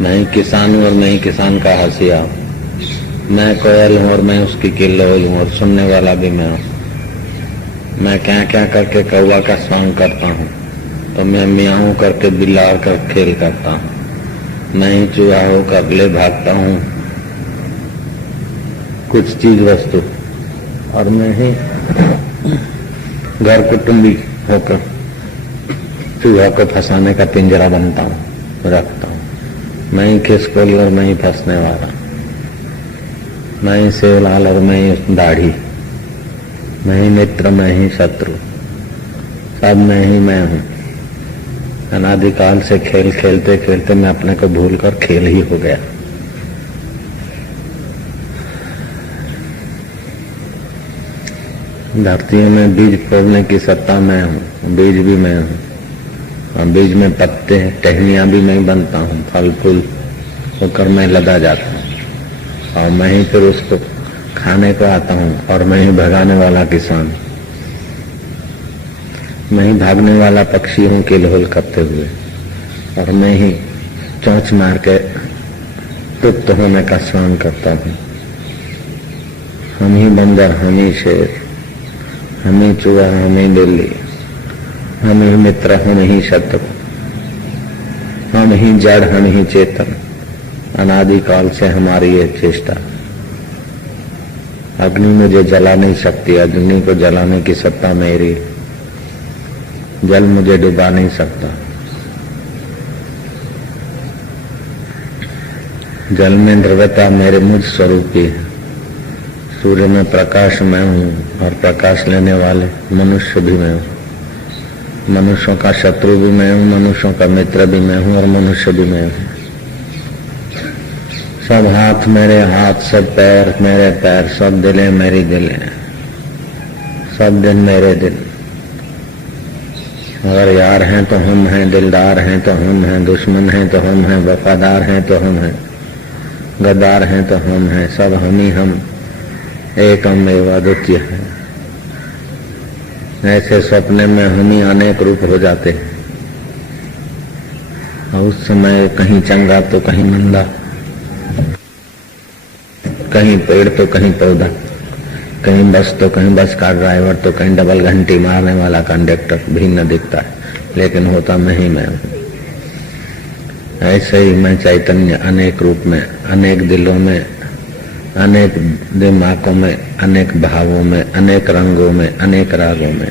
मैं ही किसान हूँ और मैं ही किसान का हंसिया हूँ। मैं कोयल हूँ और मैं उसकी किल्लोल हूँ और सुनने वाला भी मैं हूँ। मैं क्या क्या करके कौवा का सॉन्ग करता हूँ तो मैं मियाऊं करके बिलार कर खेल करता हूँ। मैं ही चूहा होकर ले भागता हूँ कुछ चीज वस्तु, और मैं ही घर कुटुंबी होकर चूहा को फंसाने का पिंजरा बनता हूँ, रखता हूँ। मैं ही खिसकोली और मैं ही फंसने वाला, मैं ही सेवलाल और मैं ही दाढ़ी, मैं ही मित्र मैं ही शत्रु, सब मैं ही मैं हूँ। अनादिकाल से खेल खेलते खेलते मैं अपने को भूलकर खेल ही हो गया। धरतियों में बीज फोड़ने की सत्ता मैं हूँ, बीज भी मैं हूँ, और बीज में पत्ते टहनियां भी मैं बनता हूँ, फल फूल होकर मैं लदा जाता हूँ, और मैं ही फिर उसको खाने को आता हूँ, और मैं ही भगाने वाला किसान, मैं ही भागने वाला पक्षी हूँ किलहोल करते हुए, और मैं ही चोंच मार के तृप्त होने का स्वांग करता हूँ। हम ही बंदर हम ही शेर, हम ही चूहा हम ही बिल्ली, हम ही मित्र हम ही शत्रु, हम ही जड़ हम ही चेतन, अनादिकाल से हमारी ये चेष्टा। अग्नि मुझे जला नहीं सकती, अग्नि को जलाने की सत्ता मेरी, जल मुझे डुबा नहीं सकता, जल में द्रव्यता मेरे मुझ स्वरूप की है। सूर्य में प्रकाश मैं हूँ और प्रकाश लेने वाले मनुष्य भी मैं हूँ। मनुष्यों का शत्रु भी मैं हूँ, मनुष्यों का मित्र भी मैं हूँ और मनुष्य भी मैं हूँ। सब हाथ मेरे हाथ, सब पैर मेरे पैर, सब दिलें मेरी दिलें, सब दिन मेरे दिन। अगर यार हैं तो हम हैं, दिलदार हैं तो हम हैं, दुश्मन हैं तो हम हैं, वफादार हैं तो हम हैं, गद्दार हैं तो हम हैं, सब हम ही हम, एकम एवं अद्वितीय है। ऐसे सपने में हम ही अनेक रूप हो जाते हैं, और उस समय कहीं चंगा तो कहीं मंदा, कहीं पेड़ तो कहीं पौधा, कहीं बस तो कहीं बस का ड्राइवर तो कहीं डबल घंटी मारने वाला कंडक्टर भिन्न दिखता है, लेकिन होता मैं ही मैं हूँ। ऐसे ही मैं चैतन्य अनेक रूप में, अनेक दिलों में, अनेक दिमागों में, अनेक भावों में, अनेक रंगों में, अनेक रागों में,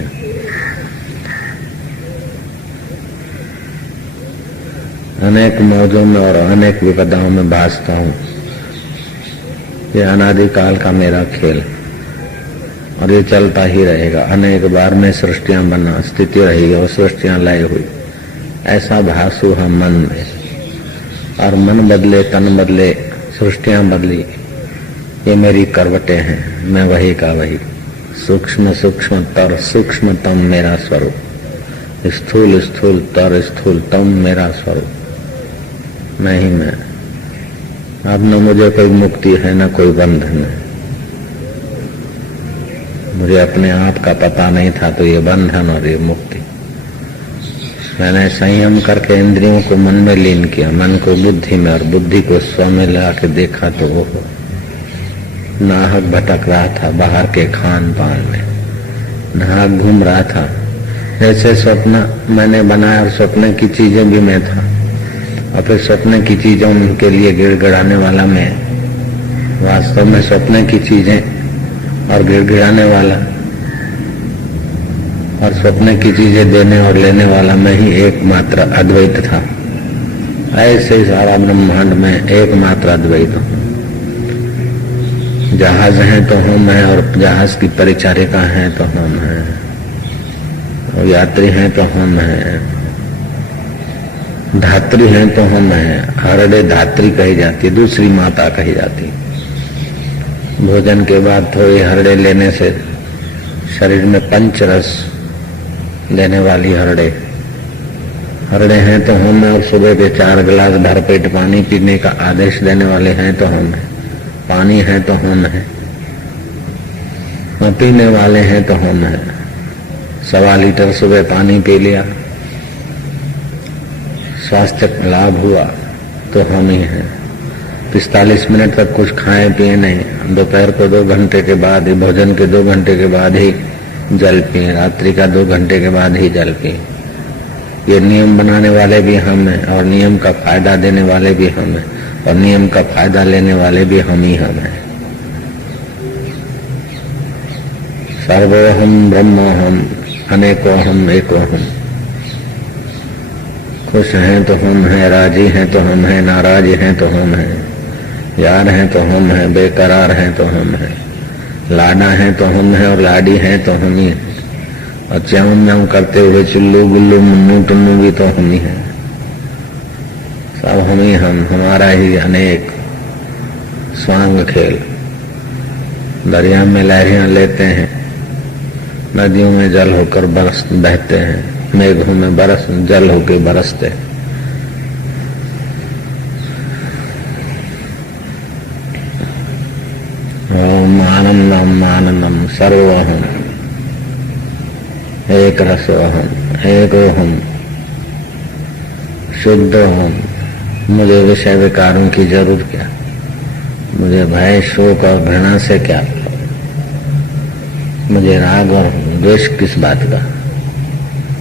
अनेक मौजों में और अनेक विपदाओं में भासता हूँ। ये अनादिकाल का मेरा खेल, और ये चलता ही रहेगा। अनेक बार में सृष्टियां बना, स्थिति रही और सृष्टियां लय हुई, ऐसा भासु हम मन में, और मन बदले तन बदले सृष्टियां बदली, ये मेरी करवटें हैं, मैं वही का वही, सूक्ष्म सूक्ष्म तर सूक्ष्मतम मेरा स्वरूप, स्थूल स्थूल तर स्थूलतम मेरा स्वरूप, मैं ही मैं। अब न मुझे कोई मुक्ति है न कोई बंधन है। मुझे अपने आप का पता नहीं था तो ये बंधन और ये मुक्ति। मैंने संयम करके इंद्रियों को मन में लीन किया, मन को बुद्धि में और बुद्धि को स्व में ला के देखा तो वो नाहक भटक रहा था बाहर के खान पान में, नाहक घूम रहा था। जैसे स्वप्न मैंने बनाया और स्वप्न की चीजें भी मैं था, और फिर स्वप्न की चीजों के लिए गिड़गिड़ाने वाला मैं। वास्तव में स्वप्न की चीजें और गिड़गिड़ाने वाला और स्वप्न की चीजें देने और लेने वाला मैं ही एकमात्र अद्वैत था। ऐसे सारा ब्रह्मांड में एकमात्र अद्वैत हूँ। जहाज हैं तो हम हैं, और जहाज की परिचारिका हैं तो हम हैं, और यात्री हैं तो हम हैं, धात्री हैं तो हम हैं। हरड़े धात्री कही जाती है, दूसरी माता कही जाती। भोजन के बाद थोड़े हरड़े लेने से शरीर में पंचरस देने वाली हरड़े हैं तो हम हैं, और सुबह के 4 गिलास भरपेट पानी पीने का आदेश देने वाले हैं तो हम हैं। पानी है तो हम हैं, और पीने वाले हैं तो हम हैं। 1.25 लीटर सुबह पानी पी लिया, स्वास्थ्य लाभ हुआ तो हम ही हैं। 45 मिनट तक कुछ खाए पिए नहीं, दोपहर को 2 घंटे के बाद ही, भोजन के 2 घंटे के बाद ही जल पिए, रात्रि का 2 घंटे के बाद ही जल पिए। ये नियम बनाने वाले भी हम हैं और नियम का फायदा देने वाले भी हम हैं और नियम का फायदा लेने वाले भी हम ही हम हैं। सर्वोहम ब्रह्मोहम अनेकोहम एकोहम। खुश हैं तो हम हैं, राजी हैं तो हम हैं, नाराज हैं तो हम हैं, यार हैं तो हम हैं, बेकरार हैं तो हम हैं, लाडा हैं तो हम हैं और लाडी हैं तो हम ही हैं, और च्याऊ म्याऊ करते हुए चिल्लू गुल्लू मुन्नू टुन्नू भी तो हम ही हैं। सब हम ही हम, हमारा ही अनेक स्वांग खेल। दरिया में लहरियां लेते हैं, नदियों में जल होकर बहते हैं, मेघों में जल होकर बरसते। ओम आनंदम आनंदम सर्वोहम एक रसोहम एकोहम शुद्धोहम। मुझे विषय विकारों की जरूर क्या, मुझे भय शोक और घृणा से क्या, मुझे राग और द्वेष किस बात का।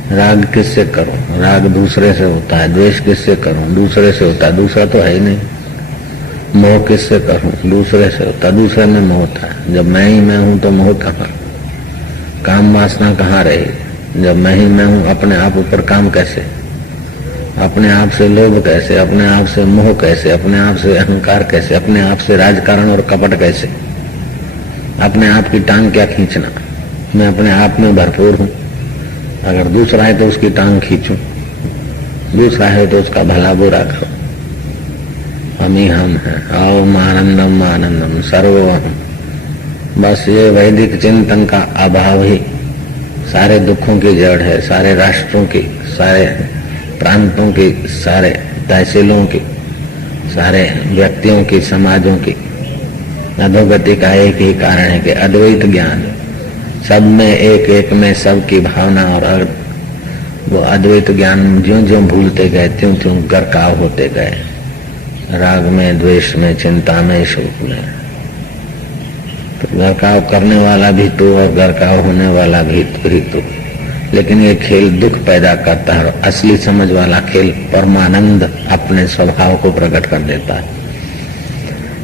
राग किससे करूं? राग दूसरे से होता है। द्वेष किससे करूं? दूसरे से होता है, दूसरा तो है ही नहीं। मोह किससे करूं? दूसरे से होता, दूसरे में मोह होता है। जब मैं ही मैं हूं तो मोह कहाँ? काम वासना कहाँ रही? जब मैं ही मैं हूं, अपने आप ऊपर काम कैसे? अपने आप से लोभ कैसे? अपने आप से मोह कैसे? अपने आप से अहंकार कैसे? अपने आप से राजकारण और कपट कैसे? अपने आप की टांग क्या खींचना? मैं अपने आप में भरपूर हूं। अगर दूसरा है तो उसकी टांग खींचूं, दूसरा है तो उसका भला बुरा करो। हम ही हम हैं। ओम आनंदम आनंदम सर्वोहम। बस ये वैदिक चिंतन का अभाव ही सारे दुखों की जड़ है, सारे राष्ट्रों की, सारे प्रांतों की, सारे तहसीलों की, सारे व्यक्तियों की, समाजों की अधोगति का एक ही कारण है कि अद्वैत ज्ञान। सब में एक, एक में सब की भावना, और वो अद्वैत ज्ञान ज्यों ज्यों भूलते गए त्यों त्यों गरकाव होते गए, राग में, द्वेष में, चिंता में, शोक में। तो गरकाव करने वाला भी तो और गरकाव होने वाला भी तो। लेकिन ये खेल दुख पैदा करता है। असली समझ वाला खेल परमानंद अपने स्वभाव को प्रकट कर देता है।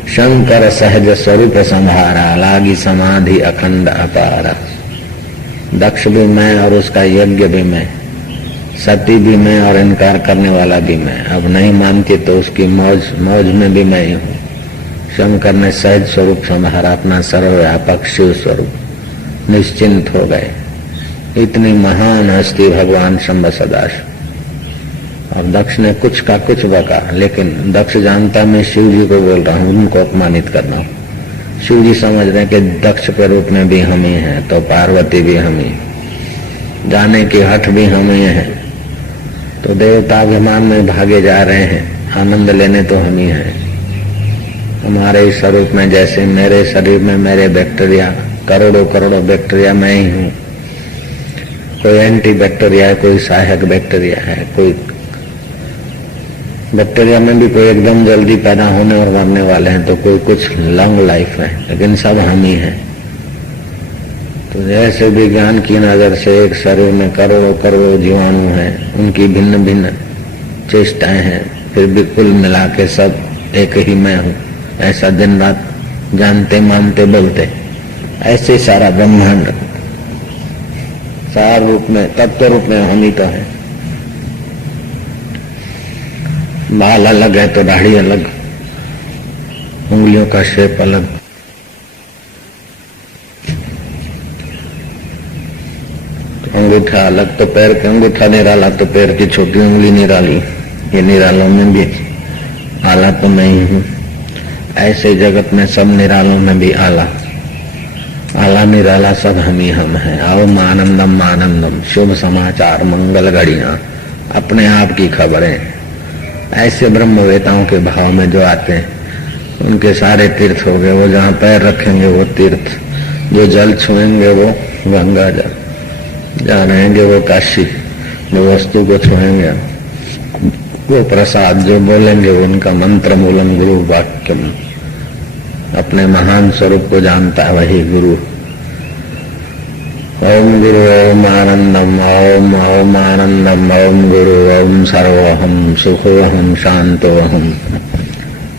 शंकर सहज स्वरूप संहारा, लागी समाधि अखंड अपारा। दक्ष भी मैं और उसका यज्ञ भी मैं, सती भी मैं और इनकार करने वाला भी मैं। अब नहीं मानती तो उसकी मौज में भी मैं ही हूँ। शंकर ने सहज स्वरूप संहारा, अपना सर्वव्यापक शिव स्वरूप, निश्चिंत हो गए। इतनी महान हस्ती भगवान शंभ सदाशिव। और दक्ष ने कुछ का कुछ बका, लेकिन दक्ष जानता मैं शिव जी को बोल रहा हूँ, उनको अपमानित करना हूँ। शिव जी समझ रहे कि दक्ष के रूप में भी हम ही हैं, तो पार्वती भी हम ही, जाने की हठ भी हम ही हैं। तो देवताभिमान में भागे जा रहे हैं, आनंद लेने तो हम ही हैं। हमारे इस स्वरूप में, जैसे मेरे शरीर में मेरे बैक्टीरिया, करोड़ों करोड़ों बैक्टीरिया मैं ही हूँ। कोई एंटी बैक्टीरिया है, कोई सहायक बैक्टीरिया है, कोई बैक्टीरिया में भी कोई एकदम जल्दी पैदा होने और मरने वाले हैं, तो कोई कुछ लॉन्ग लाइफ है, लेकिन सब हम ही हैं। तो जैसे विज्ञान की नजर से एक शरीर में करोड़ों करोड़ों जीवाणु हैं, उनकी भिन्न भिन्न चेष्टाएं हैं, फिर भी कुल मिला के सब एक ही मैं हूँ, ऐसा दिन रात जानते मानते बोलते। ऐसे सारा ब्रह्मांड सार रूप में, तत्व रूप में हम ही तो है। बाल अलग है तो दाढ़ी अलग, उंगलियों का शेप अलग। तो अंगूठा अलग तो पैर के अंगूठा निराला, तो पैर की छोटी उंगली निराली। ये निरालों में भी आला तो नहीं हूँ। ऐसे जगत में सब निरालों में भी आला, आला निराला सब हम ही हम हैं। ओम आनंदम आनंदम। शुभ समाचार, मंगल घड़ियां, अपने आप की खबरें। ऐसे ब्रह्मवेताओं के भाव में जो आते हैं उनके सारे तीर्थ हो गए। वो जहाँ पैर रखेंगे वो तीर्थ, जो जल छुएंगे वो गंगा जल, जहाँ रहेंगे वो काशी, जो वस्तु को छुएंगे वो प्रसाद जो बोलेंगे उनका मंत्र मूलम गुरु वाक्यम, अपने महान स्वरूप को जानता है वही गुरु। ओम गुरु ओम आनंदम ओम ओम आनंदम ओम गुरु ओम सर्वोहम सुखोहम शांतोहम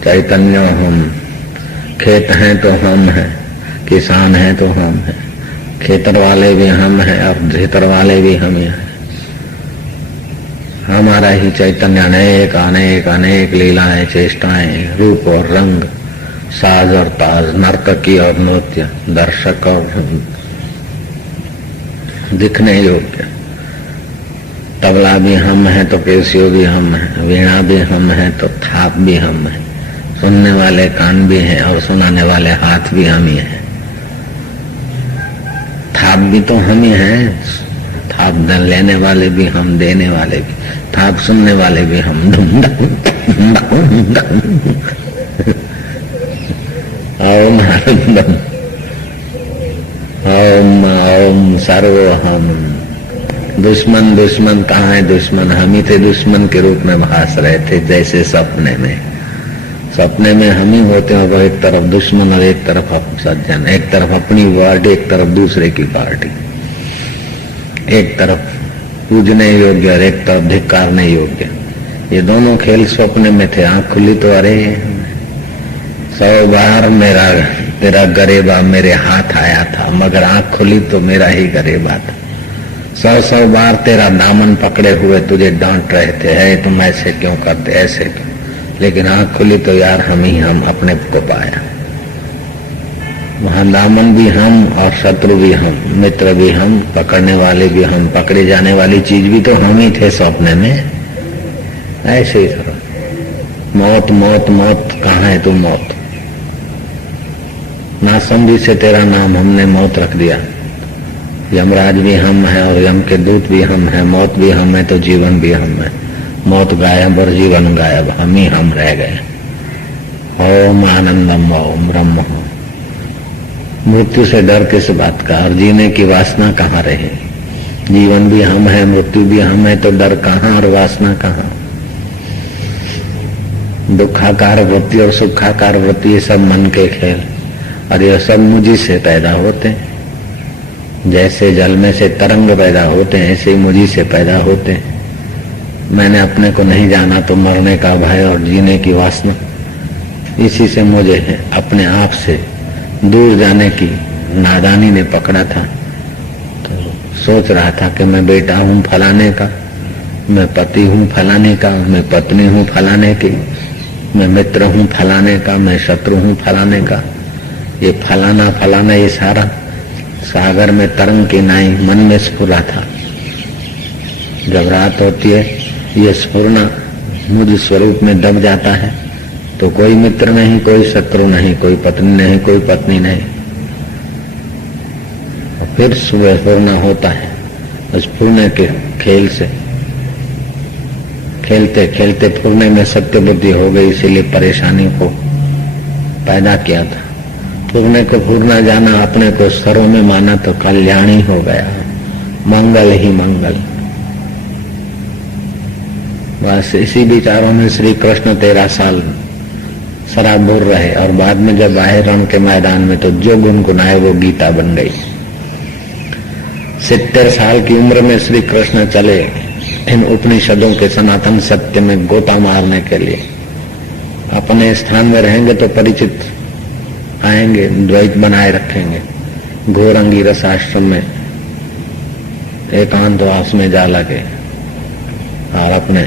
चैतन्योहम। खेत हैं तो हम हैं, किसान हैं तो हम हैं, खेतर वाले भी हम हैं और भीतर वाले भी हम ही हैं। हमारा ही चैतन्य अनेक अनेक अनेक लीलाएं चेष्टाएं रूप और रंग, साज और ताज, नर्तकी और नृत्य, दर्शक और दिखने योग्य। तबला भी हम हैं तो केसियो भी हम हैं, वीणा भी हम हैं तो थाप भी हम हैं, सुनने वाले कान भी हैं और सुनाने वाले हाथ भी हम ही हैं। थाप भी तो हम ही हैं, थाप लेने वाले भी हम, देने वाले भी, थाप सुनने वाले भी हम। ओम आनंदम ओम ओम सर्वोहम। दुश्मन दुश्मन कहाँ है? दुश्मन हम ही थे, दुश्मन के रूप में भास रहे थे। जैसे सपने में हम ही होते हैं, तो एक तरफ दुश्मन और एक तरफ सज्जन, एक तरफ अपनी पार्टी एक तरफ दूसरे की पार्टी, एक तरफ पूजने योग्य और एक तरफ धिक्कारने योग्य। ये दोनों खेल स्वप्न में थे। आंख खुली तो अरे 100 बार मेरा तेरा गरेबा मेरे हाथ आया था, मगर आंख खुली तो मेरा ही गरेबा था। 100 बार तेरा दामन पकड़े हुए तुझे डांट रहे थे, है तुम ऐसे क्यों करते, ऐसे क्यों, लेकिन आंख खुली तो यार हम अपने को पाया। वहां दामन भी हम और शत्रु भी हम, मित्र भी हम, पकड़ने वाले भी हम, पकड़े जाने वाली चीज भी तो हम ही थे सपने में। ऐसे ही था। मौत मौत मौत कहाँ है तू मौत? नासमझी से तेरा नाम हमने मौत रख दिया। यमराज भी हम है और यम के दूत भी हम है, मौत भी हम है तो जीवन भी हम है। मौत गायब और जीवन गायब, हम ही हम रह गए। ओम आनंदम ओम ब्रह्म। मृत्यु से डर किस बात का, और जीने की वासना कहाँ रहे? जीवन भी हम है, मृत्यु भी हम है, तो डर कहाँ और वासना कहाँ? दुखाकार वृत्ति और सुखाकार वृत्ति ये सब मन के खेल, और ये सब मुझी से पैदा होते हैं। जैसे जल में से तरंग पैदा होते हैं, ऐसे ही मुझी से पैदा होते हैं। मैंने अपने को नहीं जाना तो मरने का भय और जीने की वासना इसी से मुझे है। अपने आप से दूर जाने की नादानी ने पकड़ा था। तो सोच रहा था कि मैं बेटा हूँ फलाने का, मैं पति हूँ फलाने का, मैं पत्नी हूँ फलाने की, मैं मित्र हूँ फलाने का, मैं शत्रु हूँ फलाने का। ये फलाना फलाना ये सारा सागर में तरंग की नाई मन में स्फुरा था। जब रात होती है ये स्फुरना मुझ स्वरूप में दब जाता है, तो कोई मित्र नहीं, कोई शत्रु नहीं, कोई पत्नी नहीं, कोई पत्नी नहीं। और फिर सुबह स्फुरना होता है। उस फुरने के खेल से खेलते खेलते फुरने में सत्य बुद्धि हो गई, इसीलिए परेशानी को पैदा किया था। फुरने को फुरना जाना, अपने को स्वरों में माना तो कल्याणी हो गया, मंगल ही मंगल। बस इसी विचारों में श्री कृष्ण 13 साल सराबोर रहे, और बाद में जब आए रण के मैदान में तो जो गुनगुनाए वो गीता बन गई। 70 साल की उम्र में श्री कृष्ण चले इन उपनिषदों के सनातन सत्य में गोता मारने के लिए। अपने स्थान में रहेंगे तो परिचित आएंगे, द्वैत बनाए रखेंगे। घोरंगी रस आश्रम में एकांतवास में जा लगे और अपने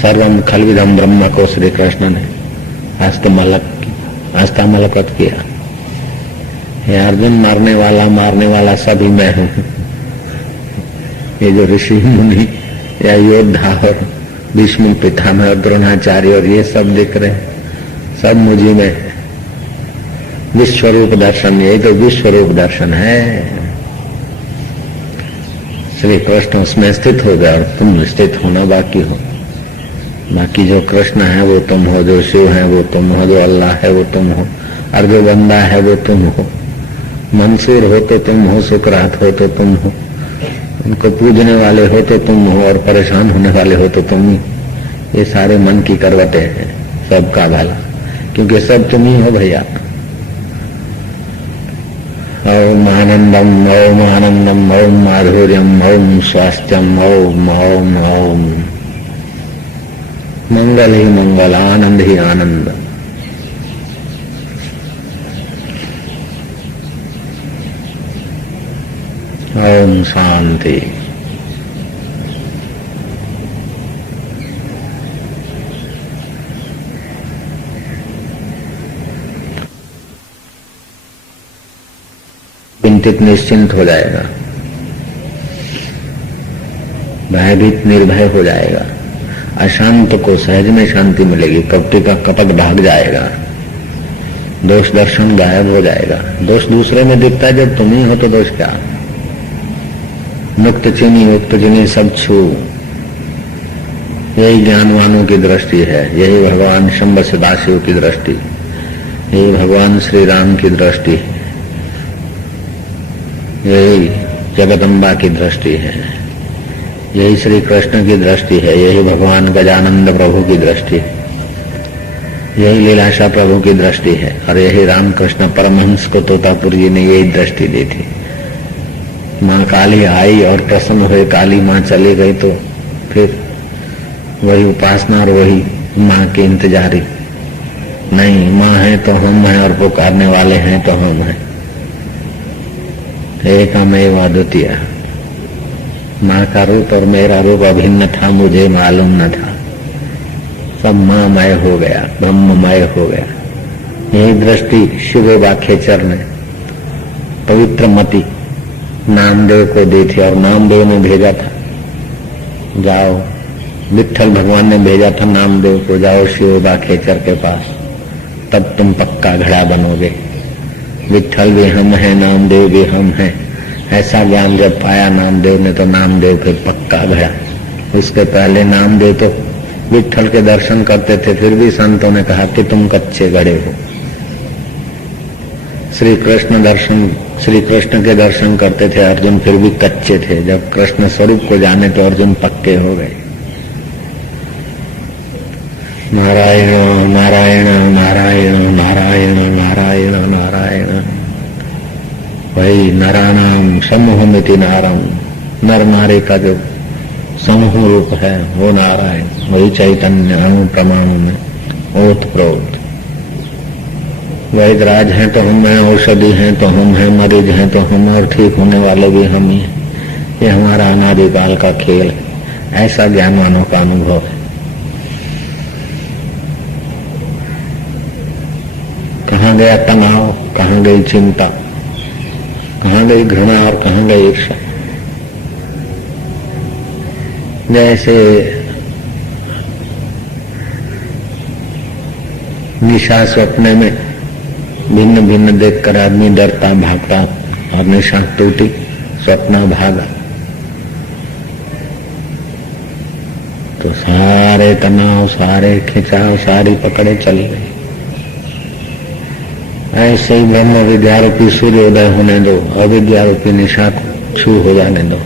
सर्वम खलविदम ब्रह्म को श्री कृष्ण ने हस्तमलकत किया। ये अर्जुन मारने वाला सभी मैं हूं। ये जो ऋषि मुनि या योद्धा और भीष्म पितामह और द्रोणाचार्य और ये सब दिख रहे, सब मुझे में है। विश्वरूप दर्शन, यही तो विश्वरूप दर्शन है। श्री कृष्ण उसमें स्थित हो गया और तुम स्थित होना बाकी हो। बाकी जो कृष्ण है वो तुम हो, जो शिव है वो तुम हो, जो अल्लाह है वो तुम हो, और जो बंदा है वो तुम हो। मंसूर हो तो तुम हो, सुकरात हो तो तुम हो, उनको पूजने वाले हो तो तुम हो, और परेशान होने वाले हो तो तुम ही। ये सारे मन की करवटें हैं, सबका भला, क्योंकि सब तुम ही हो भैया। ओम आनंदम, ओम आनंदम, ओम माधुर्यम, ओम स्वास्थ्यम, ओम ओम ओम। मंगल ही मंगल, आनंद ही आनंद। ओम शांति। चिंतित निश्चिंत हो जाएगा, भयभीत निर्भय हो जाएगा, अशांत को सहज में शांति मिलेगी, कपटी का कपट भाग जाएगा, दोष दर्शन गायब हो जाएगा। दोष दूसरे में दिखता है, जब तुम ही हो तो दोष क्या। मुक्त चिनी मुक्त चिनी सब छू, यही ज्ञानवानों की दृष्टि है, यही भगवान शंभ सदाशिव की दृष्टि, यही भगवान श्री राम की दृष्टि, यही जगदम्बा की दृष्टि है, यही श्री कृष्ण की दृष्टि है, यही भगवान गजानंद प्रभु की दृष्टि है, यही लीलाशाह प्रभु की दृष्टि है, और यही रामकृष्ण परमहंस को तोतापुरी जी ने यही दृष्टि दी थी। माँ काली आई और प्रसन्न हुए, काली माँ चली गई तो फिर वही उपासना और वही माँ की इंतजारी। नहीं, माँ है तो हम हैं और पुकारने वाले हैं तो हम हैं। एकमेव अद्वितीय। माँ का रूप और मेरा रूप अभिन्न था, मुझे मालूम न था। सब माँमय हो गया, ब्रह्ममय हो गया। यही दृष्टि शिवोबा खेचर ने पवित्र मति नामदेव को दी थी, और नामदेव ने भेजा था, जाओ, विट्ठल भगवान ने भेजा था नामदेव को, जाओ शिवोबा खेचर के पास, तब तुम पक्का घड़ा बनोगे। विट्ठल भी हम हैं, नामदेव भी हम हैं। ऐसा ज्ञान जब पाया नामदेव ने, तो नामदेव फिर पक्का घड़ा। उसके पहले नामदेव तो विट्ठल के दर्शन करते थे, फिर भी संतों ने कहा कि तुम कच्चे घड़े हो। श्री कृष्ण के दर्शन करते थे अर्जुन, फिर भी कच्चे थे। जब कृष्ण स्वरूप को जाने तो अर्जुन पक्के हो गए। नारायण नारायण नारायण नारायण नारायण नारायण, वही नराणाम समूहमिति नारम, नर नारी का जो समूह रूप है वो नारायण, वही चैतन्य अणु परमाणु में ओत प्रोत। वैदराज हैं तो हम हैं, औषधि हैं तो हम हैं, मरीज हैं तो हम, और ठीक होने वाले भी हम ही। ये हमारा अनादिकाल का खेल है। ऐसा ज्ञानवानों का अनुभव है। कहाँ गया तनाव, कहाँ गई चिंता, कहाँ गई घृणा और कहाँ गई ईर्ष्या। जैसे निशा स्वप्न में भिन्न भिन्न देखकर आदमी डरता भागता, और निशा टूटी, स्वप्न भागा, तो सारे तनाव, सारे खिंचाव, सारी पकड़े चली गई। ऐसे ही ब्रह्म विद्या रूपी सूर्योदय होने दो, अविद्या रूपी निशा छू हो जाने दो।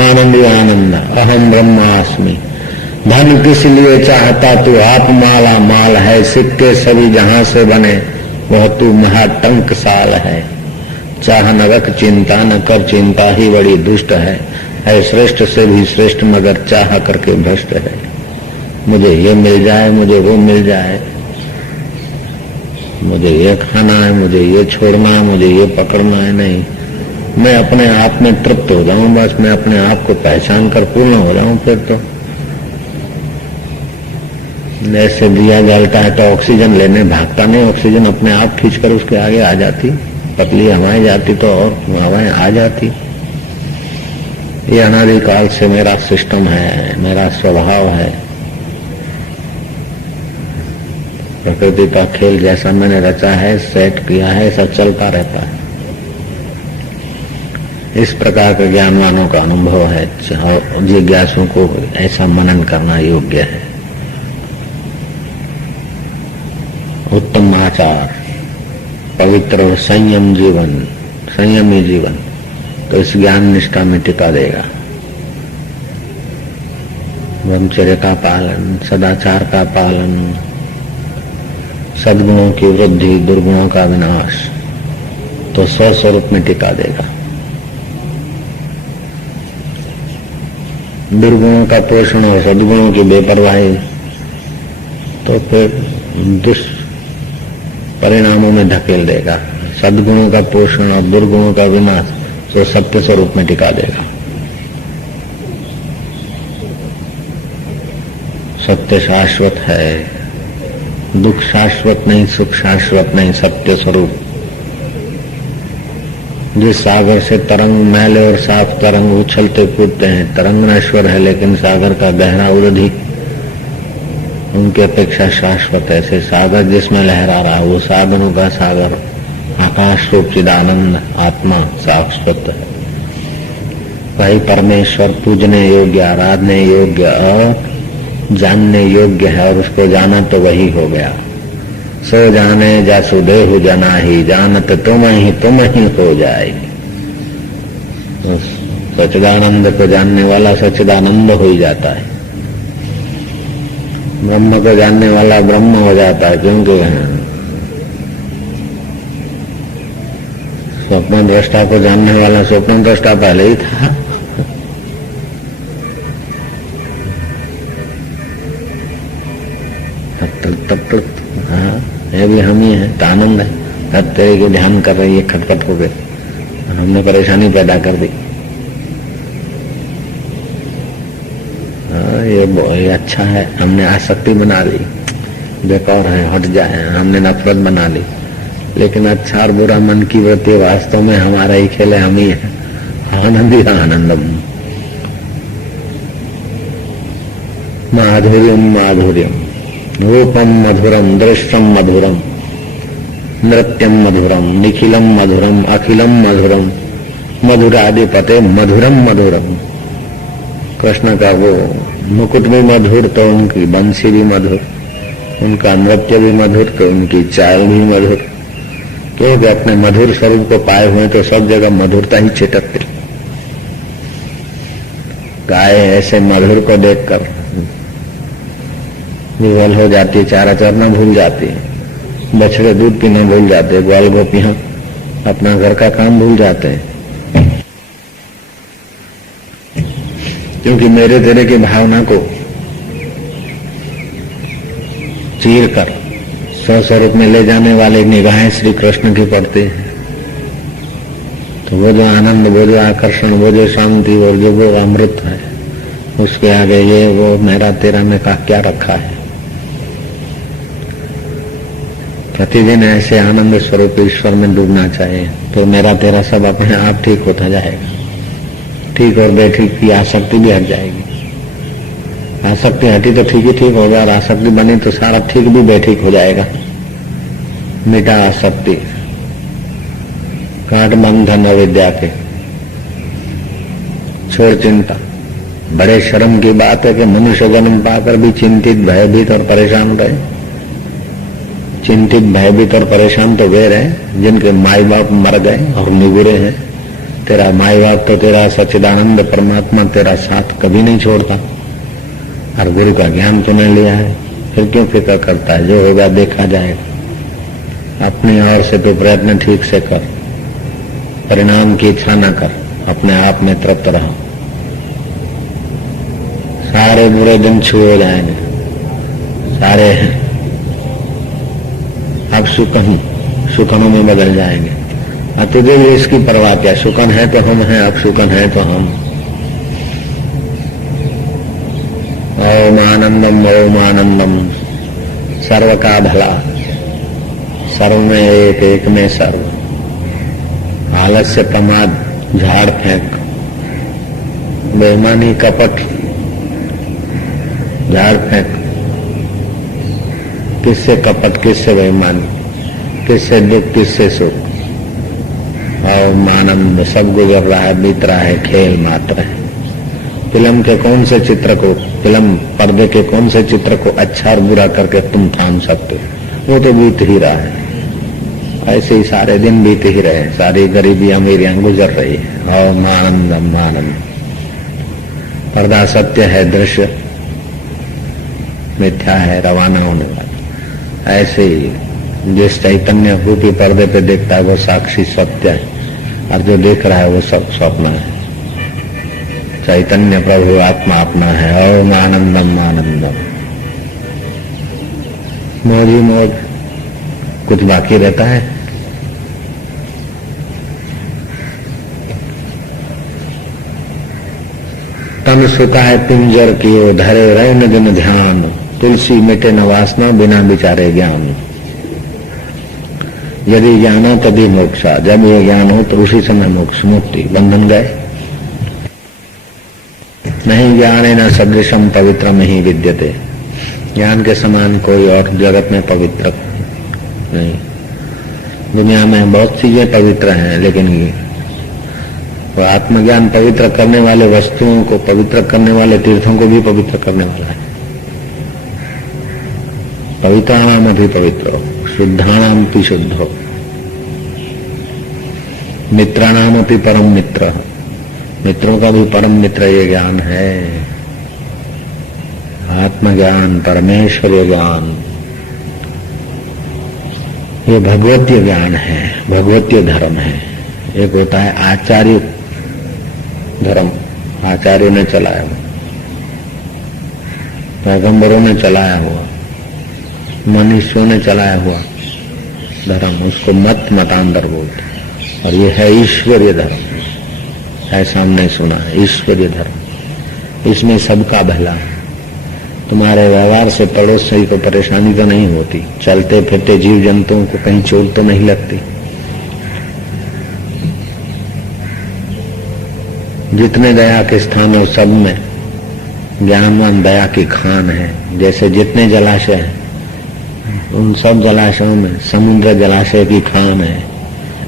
आनंद ही आनंद, अहम ब्रह्मास्मि। धन किस लिए चाहता तू, आप माला माल है, सिक्के सभी जहां से बने, वह तू महाटंक साल है। चाह नरक चिंता न कर, चिंता ही बड़ी दुष्ट है श्रेष्ठ से भी श्रेष्ठ, मगर चाह करके भ्रष्ट है। मुझे ये मिल जाए, मुझे वो मिल जाए, मुझे ये खाना है, मुझे ये छोड़ना है, मुझे ये पकड़ना है। नहीं, मैं अपने आप में तृप्त हो जाऊं, बस मैं अपने आप को पहचान कर पूर्ण हो जाऊं। फिर तो जैसे दिया जलता है तो ऑक्सीजन लेने भागता नहीं, ऑक्सीजन अपने आप खींचकर उसके आगे आ जाती। पतली हवाएं जाती तो और हवाएं आ जाती। ये अनादिकाल से मेरा सिस्टम है, मेरा स्वभाव है। प्रकृति का खेल जैसा मैंने रचा है, सेट किया है, ऐसा चलता रहता है। इस प्रकार के ज्ञानवानों का अनुभव है। जिज्ञासुओं को ऐसा मनन करना योग्य है। उत्तम आचार, पवित्र और संयम जीवन, संयमी जीवन तो इस ज्ञान निष्ठा में टिका देगा। ब्रह्मचर्य का पालन, सदाचार का पालन, सद्गुणों की वृद्धि, दुर्गुणों का विनाश, तो स्वस्वरूप में टिका देगा। दुर्गुणों का पोषण और सद्गुणों की बेपरवाही तो फिर दुष्परिणामों में धकेल देगा। सद्गुणों का पोषण और दुर्गुणों का विनाश तो सत्य स्वरूप में टिका देगा। सत्य शाश्वत है, दुख शाश्वत नहीं, सुख शाश्वत नहीं, सत्य स्वरूप। जिस सागर से तरंग मैले और साफ तरंग उछलते कूदते हैं, तरंग नश्वर है लेकिन सागर का गहरा उदधि उनकी अपेक्षा शाश्वत है। ऐसे सागर जिसमें लहरा रहा, वो साधनों का सागर आकाश रूप चिदानंद आत्मा शाश्वत है। वही परमेश्वर पूजने योग्य, आराधने योग्य और जानने योग्य है, और उसको जाना तो वही हो गया। सो जाने जासुदेव जना ही, जानत तुम ही हो जाएगी। तो सच्चिदानंद को जानने वाला सच्चिदानंद हो ही जाता है। ब्रह्म को जानने वाला ब्रह्म हो जाता है, क्योंकि स्वप्न दृष्टा को जानने वाला स्वप्न दृष्टा पहले ही था। तब हाँ, ये भी हम ही है, तो आनंद है। अब तेरे को ध्यान कर रही है, खटपट हो गए, हमने परेशानी पैदा कर दी। ये अच्छा है, हमने आसक्ति बना ली, बेकार है, हट जाए, हमने नफरत बना ली। लेकिन अच्छा और बुरा मन की वृत्ति वास्तव में हमारा ही खेल है, हम ही है। आनंद ही आनंदम, माधुर्यम माधुर्यम, रूपम मधुरम, दृश्यम मधुरम, नृत्यम मधुरम, निखिलम मधुरम, अखिलम मधुरम, मधुराधिपते मधुरम मधुरम। कृष्ण का वो मुकुट भी मधुर तो उनकी बंसी भी मधुर, उनका नृत्य भी मधुर तो उनकी चाल भी मधुर। क्योंकि अपने मधुर स्वरूप को पाए हुए तो सब जगह मधुरता ही छिटकती। गाय ऐसे मधुर को देखकर विवल हो जाती, चारा चरना भूल जाती, बछड़े दूध पीना भूल जाते, ग्वाल गोपियां अपना घर का काम भूल जाते हैं। क्योंकि मेरे तेरे की भावना को चीर कर स्वस्वरूप में ले जाने वाले निगाहें श्री कृष्ण की पड़ती है। तो वो जो आनंद, वो जो आकर्षण, वो जो शांति और जो वो अमृत है, उसके आगे ये वो मेरा तेरा में का क्या रखा है। प्रतिदिन ऐसे आनंद स्वरूप ईश्वर में डूबना चाहिए, तो मेरा तेरा सब अपने आप ठीक होता जाएगा। ठीक और बेठीक की आसक्ति भी हट जाएगी। आसक्ति हटी तो ठीक ही ठीक होगा, और आसक्ति बनी तो सारा ठीक भी बेठीक हो जाएगा। मिटा आसक्ति, काट बंधन अविद्या के, छोड़ चिंता। बड़े शर्म की बात है कि मनुष्य जन्म पाकर भी चिंतित, भयभीत और परेशान रहे। चिंतित, भयभीत और परेशान तो वे रहे जिनके माई बाप मर गए और निगुरे हैं। तेरा माई बाप तो तेरा सच्चिदानंद परमात्मा तेरा साथ कभी नहीं छोड़ता, और गुरु का ज्ञान तूने लिया है, फिर क्यों फिक्र करता है? जो होगा देखा जाएगा। अपनी ओर से तो प्रयत्न ठीक से कर, परिणाम की इच्छा न कर, अपने आप में तृप्त रहो। सारे बुरे दिन छू हो जाएंगे, सारे अब सुकनों में बदल जाएंगे। तुझे भी इसकी परवाह क्या? सुकन है तो हम हैं, अब सुकन है तो हम। ओम आनंदम ओम आनंदम, सर्व का भला, सर्व में एक, एक में सर्व। आलस्य, प्रमाद, झाड़ फेंक, बेईमानी, कपट, झाड़ फेंक। किससे कपट, किससे बेईमानी, किससे दुख, किससे सुख। ओम आनंद, सब गुजर रहा है, बीत रहा है, खेल मात्र है। फिल्म के कौन से चित्र को, फिल्म पर्दे के कौन से चित्र को अच्छा और बुरा करके तुम ठान सकते हो? वो तो बीत ही रहा है। ऐसे ही सारे दिन बीत ही रहे, सारी गरीबी अमीरियां गुजर रही है। ओम आनंदम आनंद। पर्दा सत्य है, दृश्य मिथ्या है, रवाना होने वाला। ऐसे ही जिस चैतन्य रूपी पर्दे पे देखता है वो साक्षी सत्य है, और जो देख रहा है वो सब स्वप्न है। चैतन्य प्रभु आत्मा अपना है। ओम आनंदम आनंदम। मौज ही मौज, कुछ बाकी रहता है? तन सुता है पिंजर कियो, धरे रहे न जन ध्यान, तुलसी मिटे न वासना, बिना विचारे ज्ञान। यदि ज्ञान हो तभी मोक्षा, जब ये ज्ञान हो तो उसी समय मोक्ष, मुक्ति, बंधन गए। नहीं ज्ञाने न सदृशम पवित्रम ही विद्यते। ज्ञान के समान कोई और जगत में पवित्र नहीं। दुनिया में बहुत चीजें पवित्र हैं, लेकिन वो आत्मज्ञान पवित्र करने वाले वस्तुओं को, पवित्र करने वाले तीर्थों को भी पवित्र करने वाला है। पवित्राणाम भी पवित्र, शुद्धाणाम भी शुद्ध हो, मित्राणाम भी परम मित्र, मित्रों का भी परम मित्र ये ज्ञान है। आत्मज्ञान, परमेश्वरीय ज्ञान, ये भगवतीय ज्ञान है, भगवतीय धर्म है। एक होता है आचार्य धर्म, आचार्यों ने चलाया हुआ, पैगंबरों ने चलाया हुआ, मनुष्यों ने चलाया हुआ धर्म, उसको मत मतांतर बोलते। और ये है ईश्वरीय धर्म। ऐसा हमने सुना है, ईश्वरीय धर्म। इसमें सबका भला है। तुम्हारे व्यवहार से पड़ोसी को परेशानी तो नहीं होती, चलते फिरते जीव जंतुओं को कहीं चोट तो नहीं लगती। जितने दया के स्थान हो सब में ज्ञानवान दया की खान है। जैसे जितने जलाशय हैं उन सब जलाशयों में समुद्र जलाशय की खान है,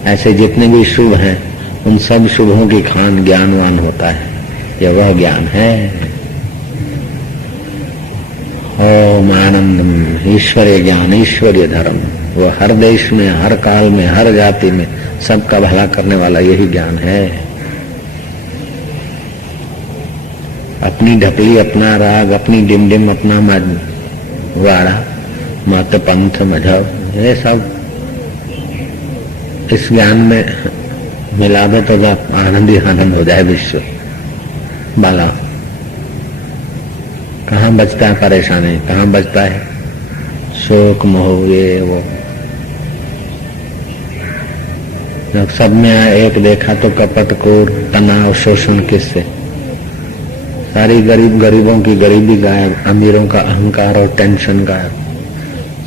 ऐसे जितने भी शुभ हैं उन सब शुभों की खान ज्ञानवान होता है। यह वह ज्ञान है। ओम आनंदम, ईश्वरीय ज्ञान, ईश्वरीय धर्म, वो हर देश में, हर काल में, हर जाति में सबका भला करने वाला यही ज्ञान है। अपनी ढपली, अपना राग, अपनी डिमडिम, अपना वाड़ा, मत पंथ मजहब, ये सब इस ज्ञान में मिला दो तो आनंद ही आनंद हो जाए विश्व। बाला कहाँ बचता है परेशानी, कहाँ बचता है शोक मोह ये वो। जब सब में एक देखा तो कपट कोर तनाव शोषण किससे। सारी गरीबों की गरीबी गायब, अमीरों का अहंकार और टेंशन गायब,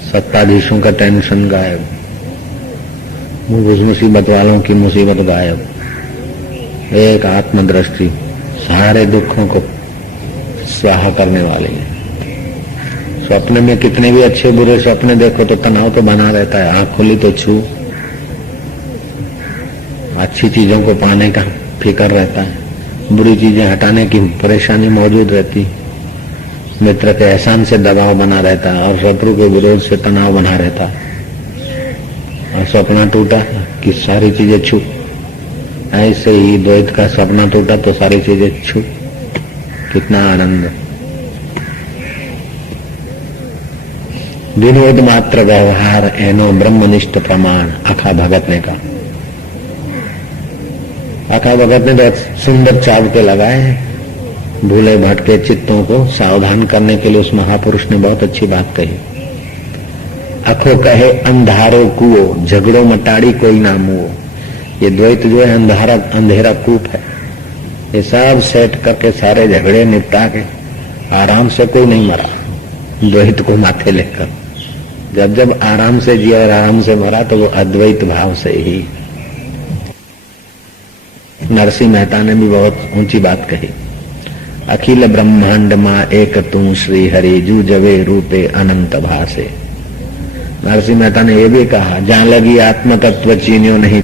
सत्ताधीशों का टेंशन गायब, मुसीबत वालों की मुसीबत गायब। एक आत्मदृष्टि सारे दुखों को स्वाहा करने वाली है। स्वप्न में कितने भी अच्छे बुरे स्वप्न देखो तो तनाव तो बना रहता है। आंख खुली तो छू, अच्छी चीजों को पाने का फिक्र रहता है, बुरी चीजें हटाने की परेशानी मौजूद रहती। मित्र के एहसान से दबाव बना रहता है और शत्रु के विरोध से तनाव बना रहता है। और सपना टूटा कि सारी चीजें छू। ऐसे ही द्वैत का सपना टूटा तो सारी चीजें छू। कितना आनंद। विनोद मात्र व्यवहार एनो ब्रह्मनिष्ठ प्रमाण, आखा भगत ने कहा। आखा भगत ने बहुत सुंदर चाव के लगाए हैं। भूले भटके चित्तों को सावधान करने के लिए उस महापुरुष ने बहुत अच्छी बात कही। अखो कहे अंधारो कुओ, झगड़ो मटाड़ी कोई ना मुओ। ये द्वैत जो है अंधेरा कूप है। ये सब सेट करके सारे झगड़े निपटा के आराम से कोई नहीं मरा द्वैत को माथे लेकर। जब जब आराम से जिया और आराम से मरा तो वो अद्वैत भाव से ही। नरसिंह मेहता ने भी बहुत ऊंची बात कही। अखिल ब्रह्मांड मां एक तू श्री हरि, जू जवे रूपे अनंत भासे। नरसिंह मेहता ने यह भी कहा, जहां लगी आत्म तत्व चीनियो नहीं